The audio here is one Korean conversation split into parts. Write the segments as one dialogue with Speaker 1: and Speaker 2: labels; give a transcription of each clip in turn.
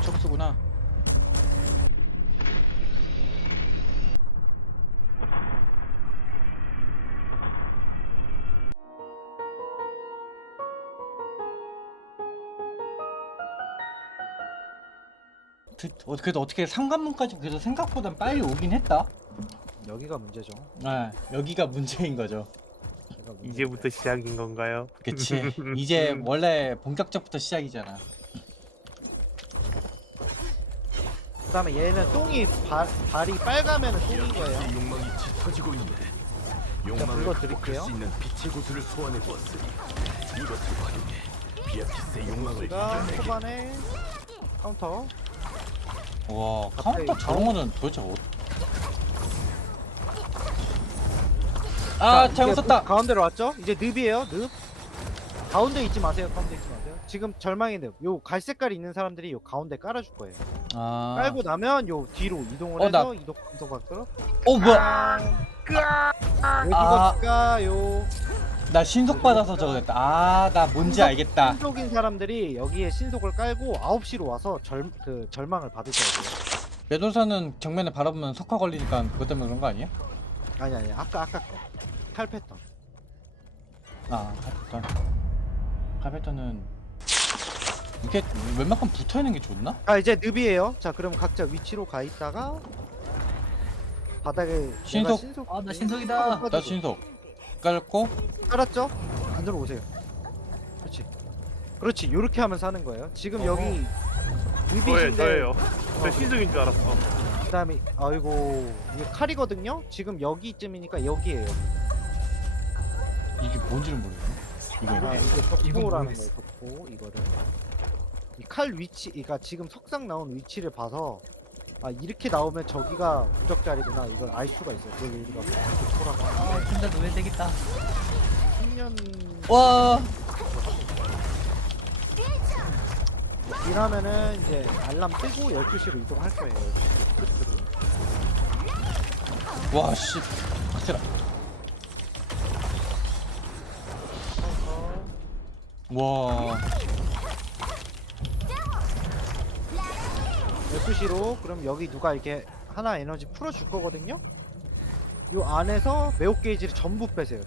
Speaker 1: 척수구나. 그래도 어떻게 상관문까지 그래도 생각보단 빨리 오긴 했다.
Speaker 2: 여기가 문제죠.
Speaker 1: 아, 여기가 문제인 거죠.
Speaker 2: 여기가 문제인데.
Speaker 3: 이제부터 시작인 건가요?
Speaker 1: 그치. 이제 원래 본격적부터 시작이잖아.
Speaker 2: 그다음에 얘는 똥이 발이 빨가면은 똥인 거예요.
Speaker 4: 욕망이 짙어지고 있네.
Speaker 2: 불러
Speaker 4: 욕망을 극복할
Speaker 2: 드릴게요.
Speaker 4: 수 있는 빛의 구슬을 소환해 두었으니 이것을 활용해 비아티스의 욕망을
Speaker 2: 가
Speaker 4: 이겨내게.
Speaker 2: 초반에 카운터.
Speaker 1: 와, 카운터 저런 거는 도대체 아,
Speaker 2: 자,
Speaker 1: 잘못
Speaker 2: 이제
Speaker 1: 썼다.
Speaker 2: 가운데로 왔죠? 이제 늪이에요. 늪. 가운데 있지 마세요. 가운데 있지 마세요. 지금 절망의 늪. 요 갈색깔 있는 사람들이 요 가운데 깔아줄 거예요.
Speaker 1: 아.
Speaker 2: 깔고 나면 요 뒤로 이동을
Speaker 1: 어,
Speaker 2: 해서 이동 밖으로.
Speaker 1: 뭐야?
Speaker 2: 여기가 요
Speaker 1: 나 신속 받아서 저거 됐다. 아, 나 뭔지 알겠다.
Speaker 2: 신속인 사람들이 여기에 신속을 깔고 9시로 와서 절망을 받으셔야 돼요.
Speaker 1: 매도사는 정면에 바라보면 석화 걸리니까 그것 때문에 그런 거 아니야?
Speaker 2: 아니 아까 거. 칼 패턴.
Speaker 1: 아, 카페터는 이렇게 웬만큼 붙어 있는 게 좋나?
Speaker 2: 자 이제 늪이에요. 자 그럼 각자 위치로 가 있다가 바닥에
Speaker 1: 신속.
Speaker 2: 내가
Speaker 5: 아, 나 신속이다.
Speaker 1: 나 신속 깔고
Speaker 2: 깔았죠? 안으로 오세요. 그렇지 요렇게 하면서 하는 거예요. 지금 여기 늪이신데
Speaker 3: 저예요. 저 신속인 줄 알았어.
Speaker 2: 그 다음에 아이고 이게 칼이거든요. 지금 여기쯤이니까 여기에요.
Speaker 1: 이게 뭔지를 모르겠네. 이거
Speaker 2: 아
Speaker 1: 이렇게.
Speaker 2: 이게
Speaker 5: 이건
Speaker 2: 덕포라는
Speaker 5: 모르겠어.
Speaker 2: 거예요. 덕포 이거를 이 칼 위치 그러니까 지금 석상 나온 위치를 봐서 아 이렇게 나오면 저기가 무적자리구나 이걸 알 수가 있어요. 그걸 우리가 덕포라고
Speaker 5: 아,
Speaker 2: 하는데
Speaker 5: 진짜 노예되겠다.
Speaker 2: 10년
Speaker 1: 와,
Speaker 2: 일하면은 이제 알람 뜨고 12시로 이동할 거예요. 끝으로.
Speaker 1: 와, 씨, 확실하. 와,
Speaker 2: 12시로 그럼 여기 누가 이렇게 하나 에너지 풀어줄 거거든요. 요 안에서 매혹 게이지를 전부 빼세요.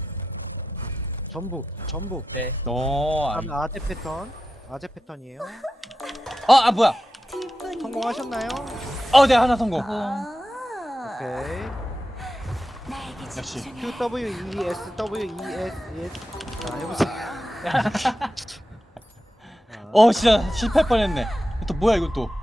Speaker 2: 전부.
Speaker 5: 네.
Speaker 2: 다음에 아재 패턴이에요.
Speaker 1: 뭐야?
Speaker 2: 성공하셨나요?
Speaker 1: 네, 하나 성공.
Speaker 2: 오케이.
Speaker 1: 역시.
Speaker 2: Q W E S W E S 자 해보세요.
Speaker 1: 진짜 실패할 뻔했네. 또 뭐야 이건 또?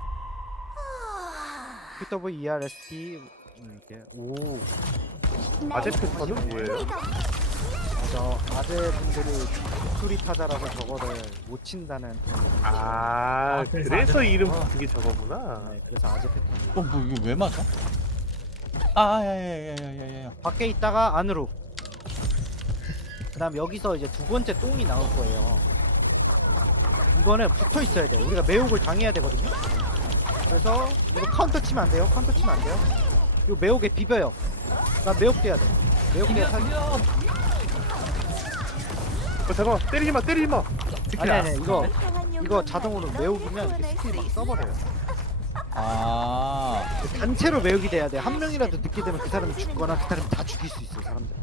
Speaker 2: Q W E R S T 이렇게 오
Speaker 3: 아재 패턴은 뭐예요?
Speaker 2: 맞아 아재분들이 수리 타자라서 저거를 못 친다는
Speaker 3: 아,
Speaker 5: 그래서
Speaker 3: 그래서
Speaker 5: 아재
Speaker 3: 이름
Speaker 5: 패턴.
Speaker 3: 그게 저거구나.
Speaker 2: 네, 그래서 아재 패턴이
Speaker 1: 뭐 이게 왜 맞아? 야야야야야야야.
Speaker 2: 밖에 있다가 안으로 그 다음 여기서 이제 두 번째 똥이 나올 거예요. 이거는 붙어 있어야 돼요. 우리가 매혹을 당해야 되거든요. 그래서 이거 카운터 치면 안 돼요. 요 매혹에 비벼요. 나 매혹 돼야 돼. 매혹 돼야 살.
Speaker 3: 잠깐만, 때리지 마.
Speaker 2: 아니 이거 자동으로 매혹이면 이렇게 스킬 막 써버려요. 단체로 매혹이 돼야 돼. 한 명이라도 늦게 되면 그 사람이 죽거나 그 사람이 다 죽일 수 있어요. 사람들.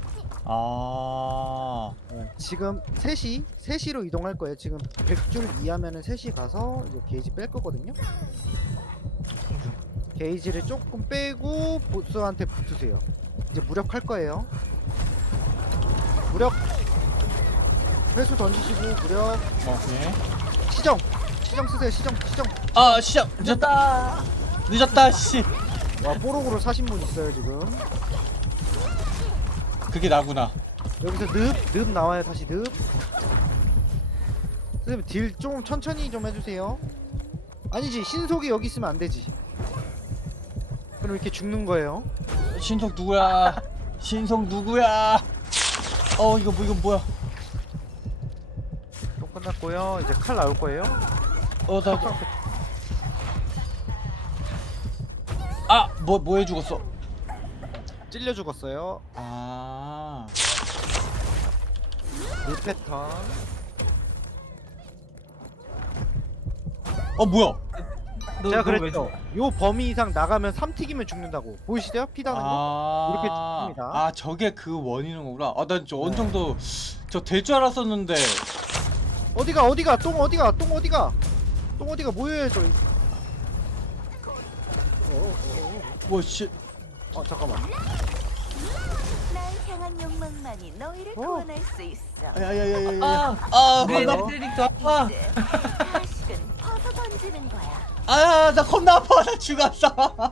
Speaker 2: 지금 3시로 이동할 거예요. 지금 100줄 이하면은 3시 가서 이거 게이지 뺄 거거든요. 게이지를 조금 빼고 보스한테 붙으세요. 이제 무력할 거예요. 무력 회수 던지시고 무력
Speaker 1: 오케이.
Speaker 2: 시정 쓰세요. 시정
Speaker 1: 시작. 늦었다. 씨.
Speaker 2: 와 뽀록으로 사신 분 있어요 지금.
Speaker 1: 그게 나구나.
Speaker 2: 여기서 늪 나와요. 다시 늪. 선생님 딜 좀 천천히 좀 해주세요. 아니지 신속이 여기 있으면 안 되지. 그럼 이렇게 죽는 거예요.
Speaker 1: 신속 누구야? 이건 뭐야?
Speaker 2: 또 끝났고요. 이제 칼 나올 거예요.
Speaker 1: 뭐해 죽었어?
Speaker 2: 찔려 죽었어요. 늪 패턴.
Speaker 1: 뭐야?
Speaker 2: 제가
Speaker 5: 너 왜-
Speaker 2: 그랬죠. 요 범위 이상 나가면 3틱이면 죽는다고. 보이시죠? 피 나는 거? 이렇게 죽습니다.
Speaker 1: 아 저게 그 원인인 거구나. 난 저 어느 정도 저 될 줄 알았었는데.
Speaker 2: 어디가 똥 어디가 똥 어디가 모여야죠.
Speaker 1: 뭐씨.
Speaker 2: 잠깐만.
Speaker 6: 날 향한 욕망만이 너희를 구원할 수 있어.
Speaker 1: 야야야야야.
Speaker 5: 왜
Speaker 1: 나,
Speaker 5: 내 때리니까 아파.
Speaker 6: 이제 다시금 벗어 던지는 거야.
Speaker 1: 나 겁나 아파. 나 죽었어.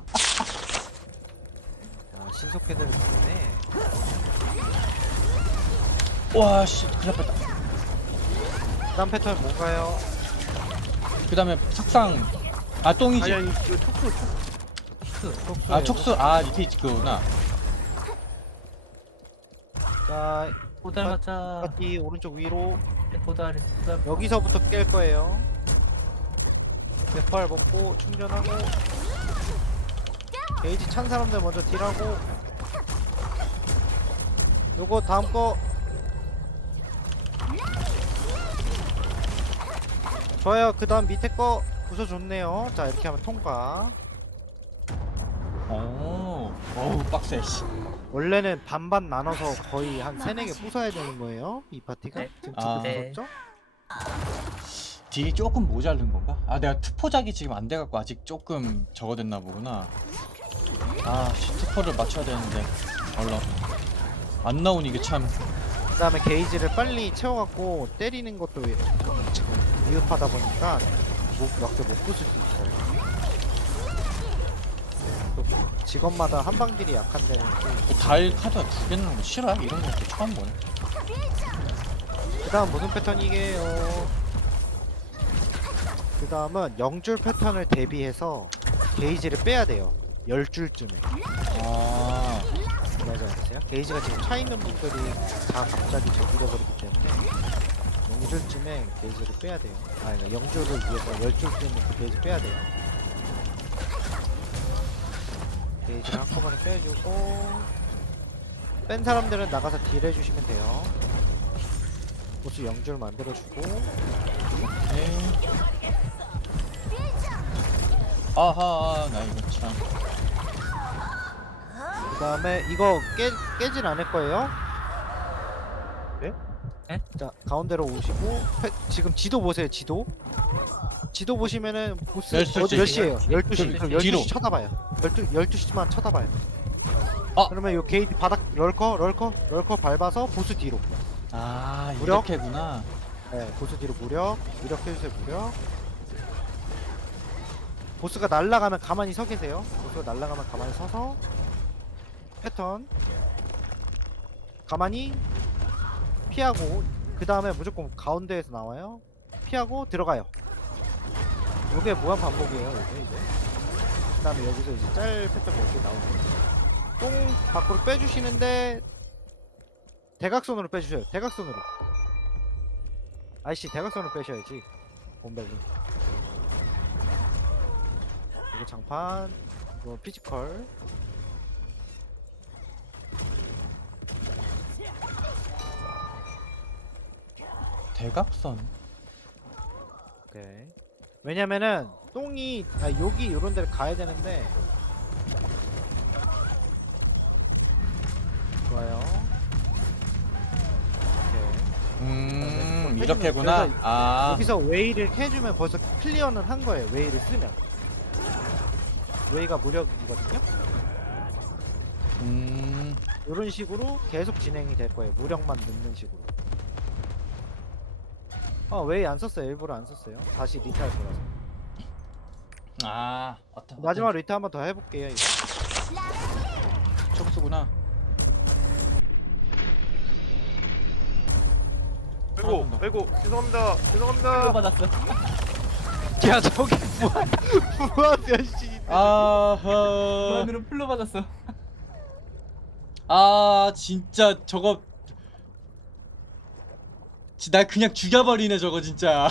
Speaker 2: 신속해드를 보네.
Speaker 1: 와, 씨, 큰일 났다.
Speaker 2: 다음 패턴 뭔가요?
Speaker 1: 그 다음에 석상. 똥이지.
Speaker 3: 아니 이거 촉수
Speaker 1: 촉수. 밑에 있지, 그거구나.
Speaker 2: 자,
Speaker 5: 보달 맞자.
Speaker 2: 바티 오른쪽 위로.
Speaker 5: 보달.
Speaker 2: 여기서부터 깰 거예요. 대팔 먹고 충전하고. 게이지 찬 사람들 먼저 딜하고. 요거 다음 거. 좋아요. 그 다음 밑에 거 부숴줬네요. 자, 이렇게 하면 통과.
Speaker 1: 어우, 빡세, 씨.
Speaker 2: 원래는 반반 나눠서 거의 한 3-4개 부숴야 되는 거예요. 이 파티가.
Speaker 5: 네.
Speaker 2: 지금
Speaker 1: 아.
Speaker 5: 네.
Speaker 2: 부쉈죠?
Speaker 1: 딜이 조금 모자른 건가? 내가 투포작이 지금 안 돼갖고 아직 조금 적어됐나 보구나. 투포를 맞춰야 되는데. 얼른. 안 나오니 이게 참.
Speaker 2: 그 다음에 게이지를 빨리 채워갖고 때리는 것도 좀 지금 미흡하다 보니까 몇 개 못 부술 수 있어요. 또 직업마다 한방딜이 약한 데는 좀.
Speaker 1: 달 카드가 2개 나는 거 싫어? 이런 것도 처음 보네.
Speaker 2: 그 다음 무슨 패턴이게요? 그 다음은 0줄 패턴을 대비해서 게이지를 빼야 돼요. 10줄쯤에. 맞아 않으세요? 게이지가 지금 차 있는 분들이 다 갑자기 저기려버리기 때문에 0줄쯤에 게이지를 빼야 돼요. 그러니까 0줄을 위해서 10줄쯤에 그 게이지 빼야 돼요. 게이지를 한꺼번에 빼주고 뺀 사람들은 나가서 딜 해주시면 돼요. 보스 0줄 만들어주고
Speaker 1: 나 이거 참.
Speaker 2: 그 다음에 이거 깨진 않을 거예요.
Speaker 3: 네?
Speaker 5: 네?
Speaker 2: 자 가운데로 오시고 지금 지도 보세요. 지도 보시면은 보스
Speaker 1: 몇 시지?
Speaker 2: 몇 시에요? 12시. 그럼
Speaker 1: 뒤로.
Speaker 2: 12시 쳐다봐요. 12시만 쳐다봐요.
Speaker 1: 아.
Speaker 2: 그러면 요 게이트 바닥 럴커 밟아서 보스 뒤로. 무력?
Speaker 1: 이렇게구나.
Speaker 2: 네, 보스 뒤로 무력 해주세요. 무력. 보스가 날아가면 가만히 서 계세요. 보스가 날아가면 가만히 서서 패턴 가만히 피하고 그 다음에 무조건 가운데에서 나와요. 피하고 들어가요. 요게 무한 반복이에요. 요게 이제 그 다음에 여기서 이제 짤 패턴 몇 개 나오고 똥 밖으로 빼주시는데 대각선으로 빼주셔요. 대각선으로. 아이씨 대각선으로 빼셔야지. 본벨이. 이거 장판, 이거 피지컬.
Speaker 1: 대각선.
Speaker 2: 오케이. 왜냐면은 똥이 여기 이런 데를 가야 되는데. 좋아요. 오케이.
Speaker 1: 이렇게구나.
Speaker 2: 그래서 여기서 웨이를 해주면 벌써 클리어는 한 거예요. 웨이를 쓰면. 웨이가 무력이거든요. 이런 식으로 계속 진행이 될 거예요. 무력만 넣는 식으로. 웨이 안 썼어요. 일부러 안 썼어요. 다시 리트 할 거라서. 마지막 리트 한번 더 해볼게요. 이거.
Speaker 1: 촉수구나.
Speaker 3: 아이고 죄송합니다.
Speaker 5: 풀로 받았어.
Speaker 2: 야 저기 무한 씨.
Speaker 5: 무한으로 풀로 받았어.
Speaker 1: 진짜 저거 날 그냥 죽여버리네 저거 진짜.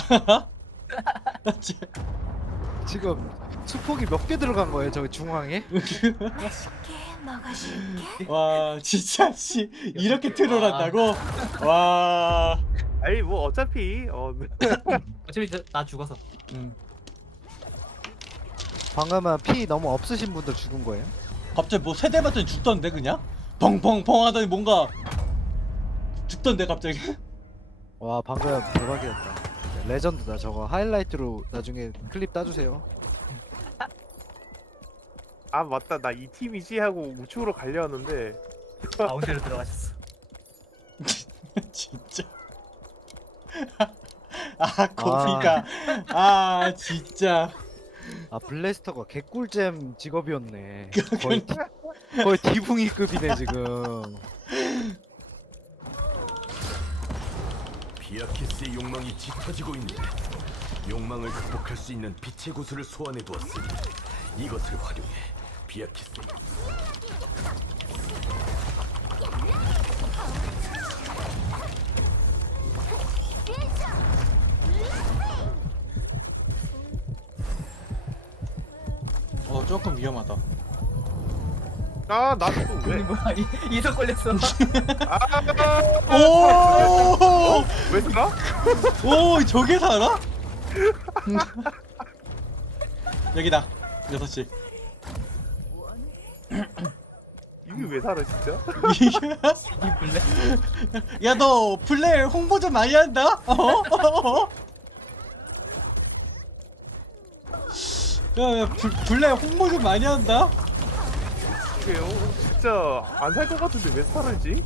Speaker 2: 지금 수폭이 몇 개 들어간 거예요? 저기 중앙에?
Speaker 6: 맛있게 먹어줄게.
Speaker 1: 와 진짜 씨 이렇게 트롤한다고? 와.
Speaker 3: 아니 뭐 어차피
Speaker 5: 어차피 나 죽어서.
Speaker 2: 방금은 피 너무 없으신 분들 죽은 거예요?
Speaker 1: 갑자기 뭐 세대 봤더니 죽던데 그냥? 펑펑펑 하더니 뭔가 죽던데 갑자기.
Speaker 2: 와 방금 대박이었다. 레전드다 저거. 하이라이트로 나중에 클립 따주세요.
Speaker 3: 아 맞다 나 이 팀이지 하고 우측으로 가려 하는데
Speaker 5: 가운데로 들어가셨어.
Speaker 1: 진짜. 아 거기가 아 진짜.
Speaker 2: 아 블래스터가 개꿀잼 직업이었네. 거의 디붕이급이네 지금.
Speaker 4: 비아키스의 욕망이 짙어지고 있네. 욕망을 극복할 수 있는 빛의 구슬을 소환해 두었으니 이것을 활용해 비아키스.
Speaker 1: 조금 위험하다.
Speaker 3: 아 나도 왜?
Speaker 5: 뭐야 이석 걸렸어.
Speaker 1: 오!
Speaker 3: 왜 살아?
Speaker 1: 오 저게 살아? 여기다 6시.
Speaker 3: 이게 왜 살아 진짜?
Speaker 5: 이 블랙.
Speaker 1: 야 너 플레이 홍보 좀 많이 한다? 야 블레이 홍보 좀 많이 한다?
Speaker 3: 그게요 진짜 안 살 것 같은데 왜 살았지?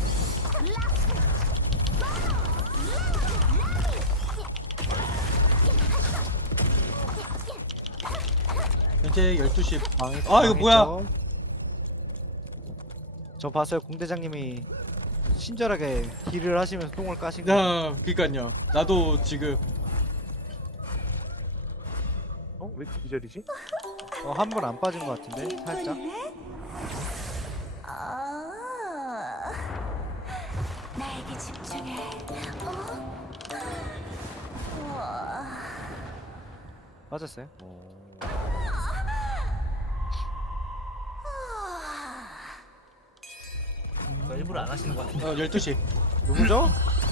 Speaker 1: 이제 12시.
Speaker 2: 망했어,
Speaker 1: 아, 이거 뭐야?
Speaker 2: 망했죠? 저 봤어요. 공대장님이 친절하게 딜을 하시면서 똥을 까신 거.
Speaker 1: 야 그니깐요 나도 지금
Speaker 3: 어? 왜 이렇게 기절이지?
Speaker 2: 한 분 안 빠진 것 같은데 살짝.
Speaker 6: 아, 나에게 집중해. 우와.
Speaker 2: 빠졌어요?
Speaker 5: 이거 일부러 안 하시는 것 같은데.
Speaker 1: 12시.
Speaker 2: 누구죠?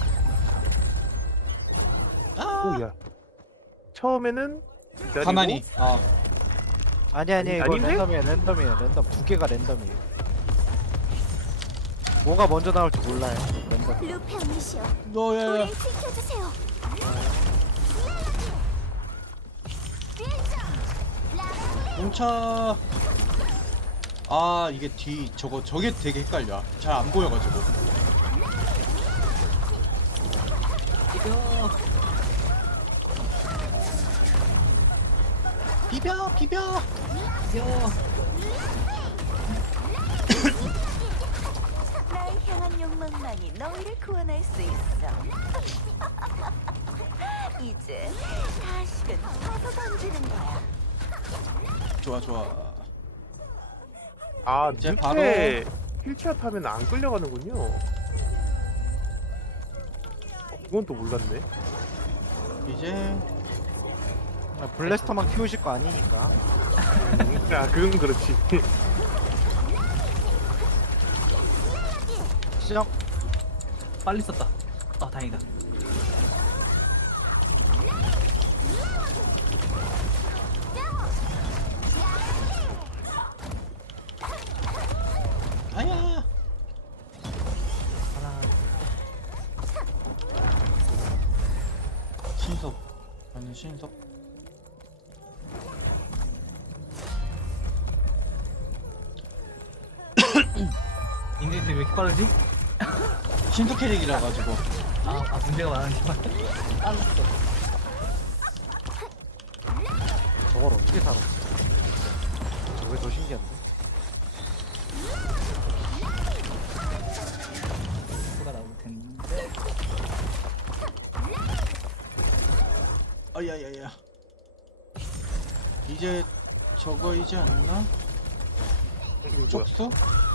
Speaker 1: 아
Speaker 3: 오야 처음에는 기다리고
Speaker 1: 가만히.
Speaker 2: 아니 이거
Speaker 3: 아닌데?
Speaker 2: 랜덤이에요. 랜덤 두 개가 랜덤이에요. 뭐가 먼저 나올지 몰라요. 랜덤.
Speaker 6: 루페미시오,
Speaker 1: 너야
Speaker 6: 우리 지켜주세요.
Speaker 1: 뭉쳐. 아 이게 뒤 저게 되게 헷갈려. 잘 안 보여가지고.
Speaker 5: 이거
Speaker 1: 비벼.
Speaker 5: 이거.
Speaker 6: 날 향한 욕망만이 너희를 구원할 수 있어. 이제 다시금 서서 던지는 거야.
Speaker 1: 좋아.
Speaker 3: 아
Speaker 1: 이제
Speaker 3: 밑에
Speaker 1: 바로-
Speaker 3: 휠체어 타면 안 끌려가는군요. 그건 또 몰랐네.
Speaker 1: 이제
Speaker 2: 블래스터만 키우실 거 아니니까.
Speaker 3: 아 그건 그렇지.
Speaker 2: 시작.
Speaker 5: 빨리 썼다. 아 다행이다.
Speaker 1: 아야.
Speaker 5: 하나.
Speaker 1: 신속. 아니 신속.
Speaker 5: 인간이 왜 이렇게 빠르지?
Speaker 1: 신속 캐릭이라 가지고.
Speaker 5: 아 문제가 많으니까. 빨랐어.
Speaker 2: 저걸 어떻게 살았어? 저게 더 신기한데.
Speaker 5: 뭐가 나올 텐데.
Speaker 1: 아야야야. 이제 저거이지 않나?
Speaker 3: 이거 뭐야?
Speaker 1: 쪽수?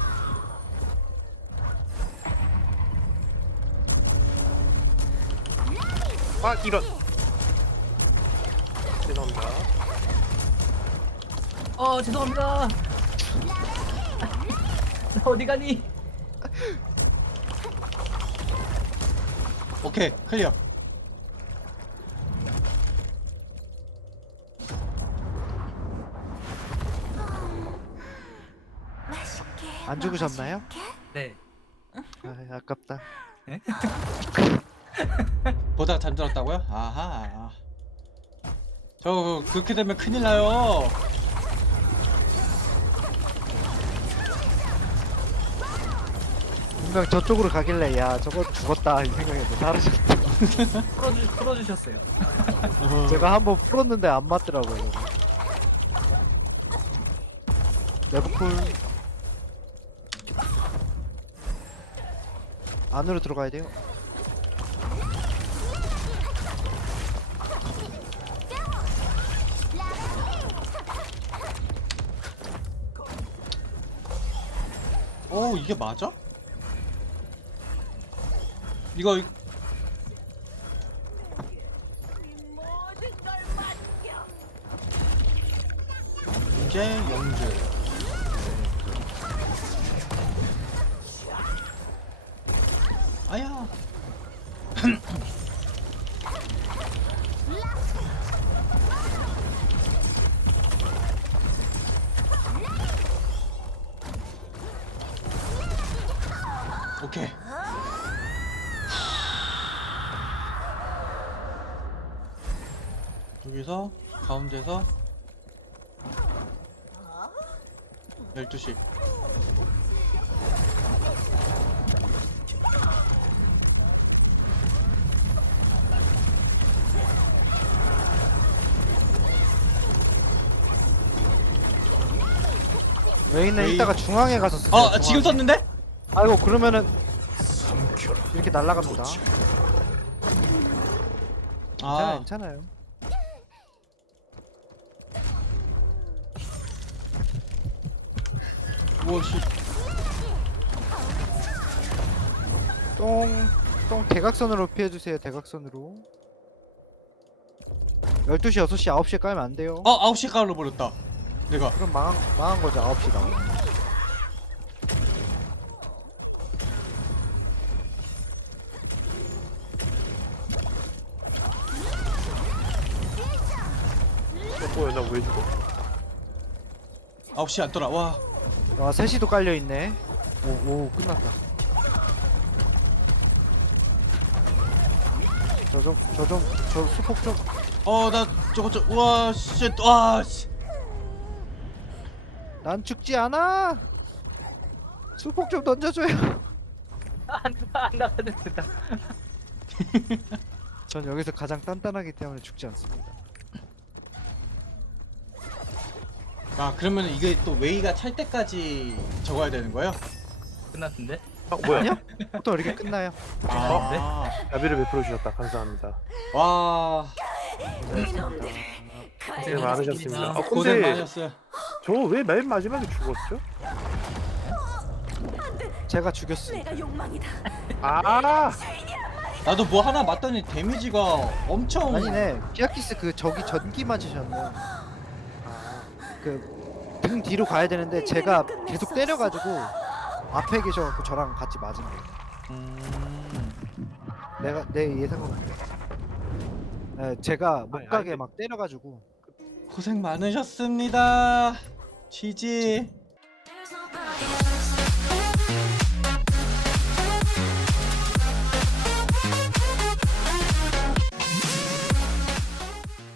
Speaker 3: 아 이런. 죄송합니다.
Speaker 5: 죄송합니다. 나 어디 가니?
Speaker 1: 오케이 클리어.
Speaker 2: 안 죽으셨나요?
Speaker 5: 네.
Speaker 2: 아, 아깝다.
Speaker 1: 보다가 잠들었다고요? 아하. 저 그렇게 되면 큰일 나요.
Speaker 2: 분명 저쪽으로 가길래 야 저거 죽었다 이 생각했는데 사라졌다.
Speaker 5: 풀어주셨어요.
Speaker 2: 제가 한번 풀었는데 안 맞더라고요. 이거. 레버쿨 안으로 들어가야 돼요.
Speaker 1: 이게 맞아? 이거 이제 영줄. 아야. 오케이. 여기서 가운데서 12시.
Speaker 2: 메인은
Speaker 1: 메인.
Speaker 2: 이따가 중앙에 가서 쓰세요.
Speaker 1: 지금
Speaker 2: 중앙에.
Speaker 1: 썼는데?
Speaker 2: 아이고 그러면은 이렇게 날아갑니다. 괜찮아요, 괜찮아요.
Speaker 1: 뭐씨.
Speaker 2: 똥 대각선으로 피해주세요. 대각선으로. 12시, 6시, 9시에 깔면 안 돼요.
Speaker 1: 9시 깔로 버렸다. 내가.
Speaker 2: 그럼 망한 거죠. 9시 나오면.
Speaker 3: 뭐야 나 왜 죽어?
Speaker 1: 9시 안 떠나. 와.
Speaker 2: 와 3시도 깔려있네. 오 끝났다. 저 수폭 좀.
Speaker 1: 나 저거 와, 쉣. 와, 씨.
Speaker 2: 난 죽지 않아. 수폭 좀 던져줘요.
Speaker 5: 안 나가도 된다.
Speaker 2: 전 여기서 가장 단단하기 때문에 죽지 않습니다.
Speaker 1: 그러면 이게 또 웨이가 찰 때까지 적어야 되는 거예요?
Speaker 5: 끝났는데?
Speaker 3: 뭐야?
Speaker 2: 아니요? 보통 이렇게 끝나요.
Speaker 3: 야비를 베풀어 주셨다. 감사합니다.
Speaker 1: 와,
Speaker 3: 고생 많으셨습니다.
Speaker 1: 고생
Speaker 3: 근데
Speaker 1: 많으셨어요.
Speaker 3: 저 왜 맨 마지막에 죽었죠?
Speaker 2: 제가 죽였어요.
Speaker 6: 내가 욕망이다.
Speaker 3: 아,
Speaker 1: 나도 뭐 하나 맞더니 데미지가 엄청.
Speaker 2: 아니네. 피아키스 그 저기 전기 맞으셨네. 그 등 뒤로 가야 되는데 제가 계속 때려가지고 앞에 계셔갖고 저랑 같이 맞은 거예요. 내 예상은 그래. 네, 제가 못 가게 막 때려가지고.
Speaker 1: 고생 많으셨습니다. GG.